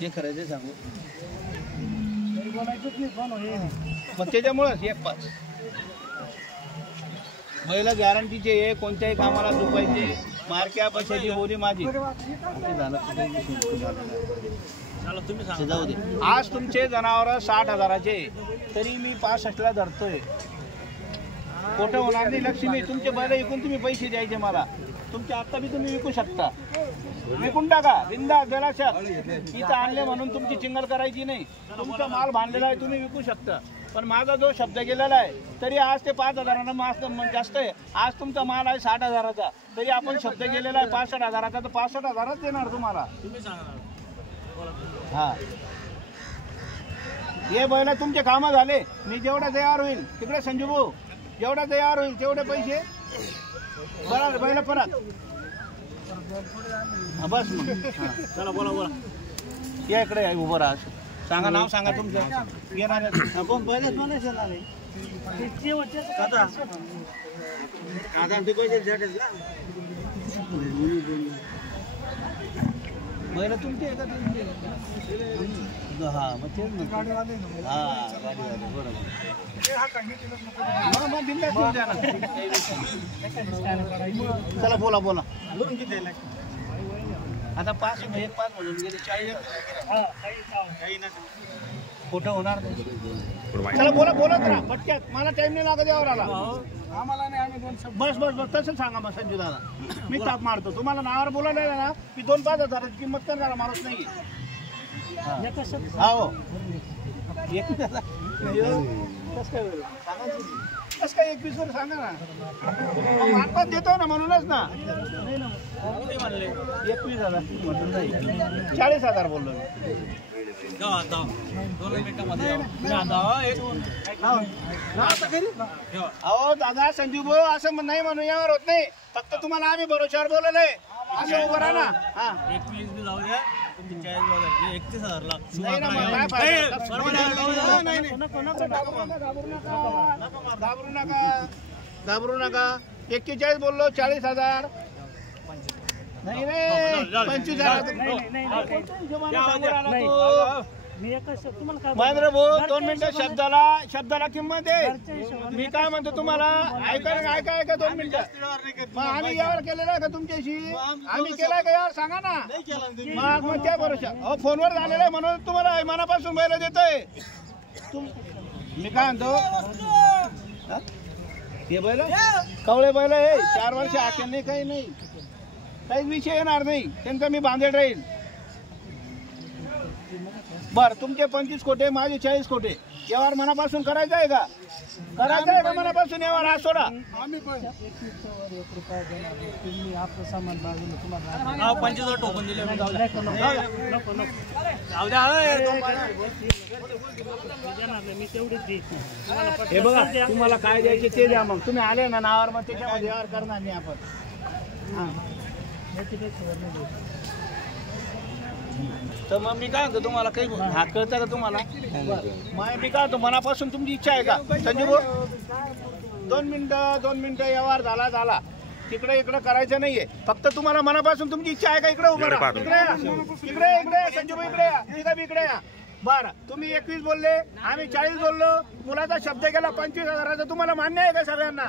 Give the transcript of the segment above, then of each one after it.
जे करायचं सांगू मग त्याच्यामुळेच 1-5 महिला गॅरंटीचे आहे, कोणत्याही कामाला झोपायचे, मारक्या पैशाची बोली माझी जाऊ दे। आज तुमचे जनावर 60,000चे तरी मी 65ला धरतोय, खोटं होणार नाही। लक्ष्मी तुमचे बैल विकून तुम्ही पैसे द्यायचे मला, तुमचे आत्ता बी तुम्ही विकू शकता, विकून टाका बिंदास जलाशयात। इथं आणले म्हणून तुमची चिंगल करायची नाही, तुमचा माल बांधलेला आहे तुम्ही विकू शकता। पण माझा जो शब्द गेलेला आहे तरी आज ते 5,000नं मास्त जास्त आहे। आज तुमचा माल आहे 60,000चा, तरी आपण शब्द गेलेला आहे 65,000चा, तर 65,000च देणार तुम्हाला। हा हे बैल तुमचे कामं झाले, मी जेवढा तयार होईल तिकडे संजू भाऊ जेवढा तयार होईल तेवढे पैसे बरं बैल परत बस मग चला बोला बोला या इकडे आहे उभं राहा, सांगा नाव सांगा तुमचं येणार कोण पहिलेच म्हणायचं नाही बैल तुमचे आहे का? हा मग तेच ना गाडीवाले, हा गाडीवाले बरोबर। चला बोला बोला आता 5 म्हणून गेले 40 खोटं होणार नाही। चला बोला बोला करा पटक्यात, मला टाइम नाही लागत यावर आला आम्हाला नाही, आम्ही 2 शब्द बस बस बस तसं सांगा मग संजू दादा, मी ताप मारतो तुम्हाला नावावर बोलायला ना, मी 2-5 हजाराची किंमत करणारा माणूस नाही। हो कसं काय 21 वर सांगा ना, मानपात देतो ना म्हणूनच ना। 21,000 म्हटलं नाही, 40,000 बोललो अहो दादा संजू भाऊ असं नाही म्हणून यावर होत नाही, फक्त तुम्हाला आम्ही भरोशावर बोलले असं उभं राहा ना। हा 21 बी जाऊ द्या, 31,000 घाबरू नका 41 बोललो 40,000 नाही रे 25,000 महेंद्र भाऊ 2 मिनिटं शब्दाला किंमत आहे। मी काय म्हणतो तुम्हाला ऐका 2 मिनिटं, आम्ही यावर केलेला आहे का तुमच्याशी? आम्ही केलाय का यावर सांगा ना, मग त्या भरोशा अहो फोनवर झालेला आहे म्हणून तुम्हाला मनापासून बैल देतोय। मी काय म्हणतो हे बैल कवळे बैल आहे, 4 वर्ष आखेल नाही, काही नाही, काहीच विषय येणार नाही त्यांचा, मी बांधेल राहील। बर तुमचे 25 कोटे माझे 40 कोटे यावर मनापासून करायचं आहे का? करायचं आहे का मनापासून यावर? हा सोडा आम्ही 25,000 टोकन दिले, हे बघा तुम्हाला काय द्यायचे ते द्या, मग तुम्ही आले ना नावावर मग त्याच्यामध्ये यावर करणार नाही आपण। तर मग मी काय म्हणतो तुम्हाला काही हा कळतं का तुम्हाला? मी काय म्हणतो मनापासून तुमची इच्छा आहे का संजू भाऊ? 2 मिनिटं व्यवहार झाला तिकडे इकडे करायचं नाहीये, फक्त तुम्हाला मनापासून तुमची इच्छा आहे का? इकडे उभं राहा, इकडे संजू भाऊ इकडे या। बरं तुम्ही 21 बोलले, आम्ही 40 बोललो, मुलाचा शब्द गेला 25,000चा, तुम्हाला मान्य आहे का? सगळ्यांना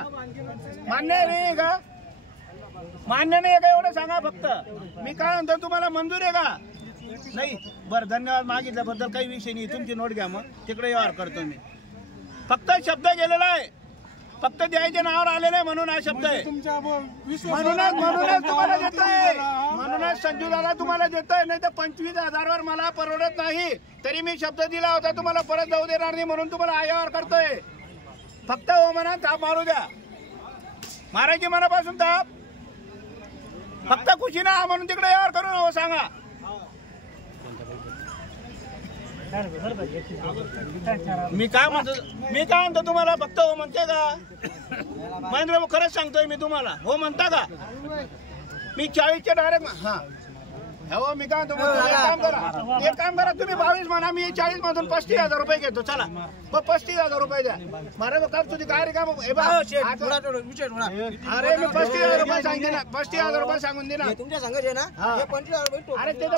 मान्य नाही का? मान्य नाही का एवढं सांगा फक्त। मी काय म्हणतो तुम्हाला मंजूर आहे का? नाही बरं धन्यवाद मागितल्याबद्दल, काही विषय नाही, तुमची नोट घ्या, मग तिकडे व्यवहार करतो मी। फक्त शब्द गेलेला आहे, फक्त द्यायच्या नावावर आलेलं आहे म्हणून हा शब्द आहे, म्हणूनच तुम्हाला देतोय, म्हणूनच संजू दादा तुम्हाला देतोय। नाही तर 25,000 वर मला परवडत नाही, तरी मी शब्द दिला होता तुम्हाला परत जाऊ देणार नाही म्हणून तुम्हाला व्यवहार करतोय। फक्त हो म्हणा ताप मारू द्या, मारायची मनापासून ताप, फक्त खुशी ना म्हणून तिकडे व्यवहार करू ना, हो सांगा। मी काय म्हणतो तुम्हाला फक्त हो म्हणते का? महेंद्र खरंच सांगतोय मी तुम्हाला, हो म्हणता का? मी 40चे डायरेक्ट हा हो मी काय म्हणतो, एक काम करा तुम्ही 22 म्हणा, मी 40 मधून 35,000 रुपये घेतो. चला मग 35,000 रुपये द्या. मला कर तुझी काय काम. अरे मी 35,000 रुपये सांगते ना, 35,000 रुपये सांगून दे ना. तुमच्या सांगायचे ना 25,000 अरे ते तर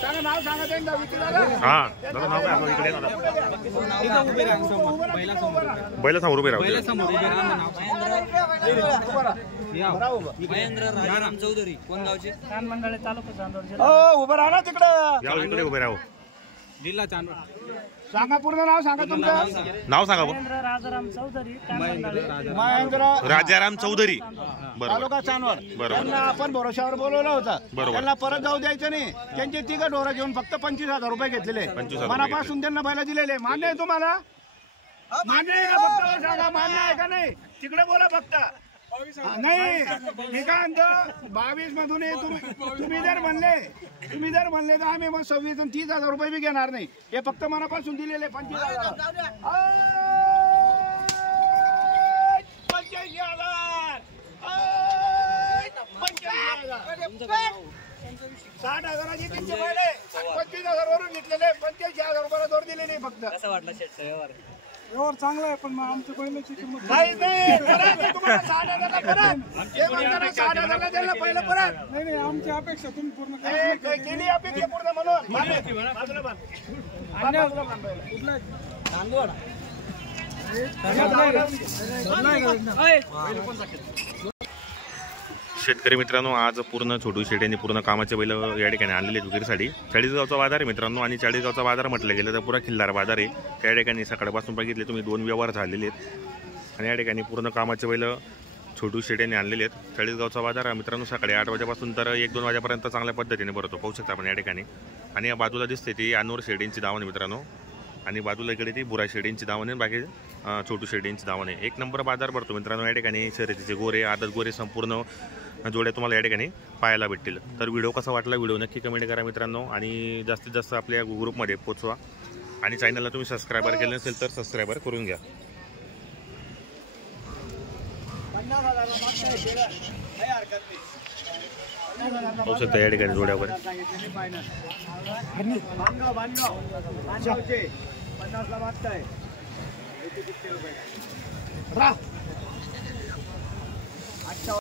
सांगा नाव सांगा त्यांना विचारा. बैला समोर उभे राहू. महेंद्र राजाराम चौधरी कोण गावचे? मंडळे तालुका चांदवड. उभं राहा ना तिकडं. इकडे उभे राहू. जिल्हा चांदवड. सांगा पूर्ण नाव सांगा तुमचं. नाव सांगा. महेंद्र राजाराम चौधरी महेंद्र राजाराम चौधरी तालुका चांदवड. त्यांना आपण भरोशावर बोलवलं होतं. त्यांना परत जाऊ द्यायचं नाही. त्यांचे तिघ ढोरं घेऊन फक्त 25,000 रुपये घेतलेले. मनापासून त्यांना बैल दिलेले. मान्य आहे तुम्हाला? मान्य आहे का? फक्त सांगा मान्य आहे का नाही. तिकडे बोला फक्त. नाही मी काय म्हणतो 22 मधून तुम्ही जर म्हणले तर आम्ही मग 26 आणि 30,000 रुपये बी घेणार नाही. हे फक्त मनापासून दिलेले 25,000. 60,000ची तीनशे पहिले 25,000 वरून घेतलेले 85,000 रुपयाला जोर दिलेले फक्त. कसं वाटलं शेटचा व्यवहार? व्यवहार चांगला आहे, पण मग आमच्या पहिल्याची किंमत नाही परत तुम्हाला 60,000ला परत. हे म्हणताना 60,000ला द्यायला पहिलं परत. नाही आमची अपेक्षा तुम्ही पूर्ण केली अपेक्षा पूर्ण म्हणून. शेतकरी मित्रांनो, आज पूर्ण छोटू शेट यांनी पूर्ण कामाचे बैल या ठिकाणी आणलेले आहेत विक्रीसाठी. चाळीसगावचा बाजार आहे मित्रांनो, आणि चाळीसगावचा बाजार म्हटलं गेलं तर पुरा खिल्लार बाजार आहे. त्या ठिकाणी सकाळपासून बघितले तुम्ही 2 व्यवहार झालेले आहेत, आणि या ठिकाणी पूर्ण कामाचे बैल छोटू शेट यांनी आणलेले आहेत. चाळीसगावचा बाजार आहे मित्रांनो, सकाळी 8 वाजेपासून तर 1-2 वाजेपर्यंत चांगल्या पद्धतीने भरतो. पाहू शकता आपण या ठिकाणी. आणि या बाजूला दिसते ती अनवर शेडींची दावण मित्रांनो, आणि बाजूला इकडे ती बुरा शेडींची दावण आहे, बाकी छोटू शेडींची दावण आहे. 1 नंबर बाजार भरतो मित्रांनो या ठिकाणी. शर्यतीचे गोरे आदत गोरे संपूर्ण जोड्या तुम्हाला या ठिकाणी पाहायला भेटतील. तर व्हिडिओ कसा वाटला व्हिडिओ नक्की कमेंट करा मित्रांनो, आणि जास्तीत जास्त आपल्या ग्रुपमध्ये पोचवा. आणि चॅनलला तुम्ही सबस्क्रायबर केलं नसेल तर सबस्क्रायबर करून घ्या. पाहू शकता या ठिकाणी जोड्या वगैरे. 50 ला मागताय.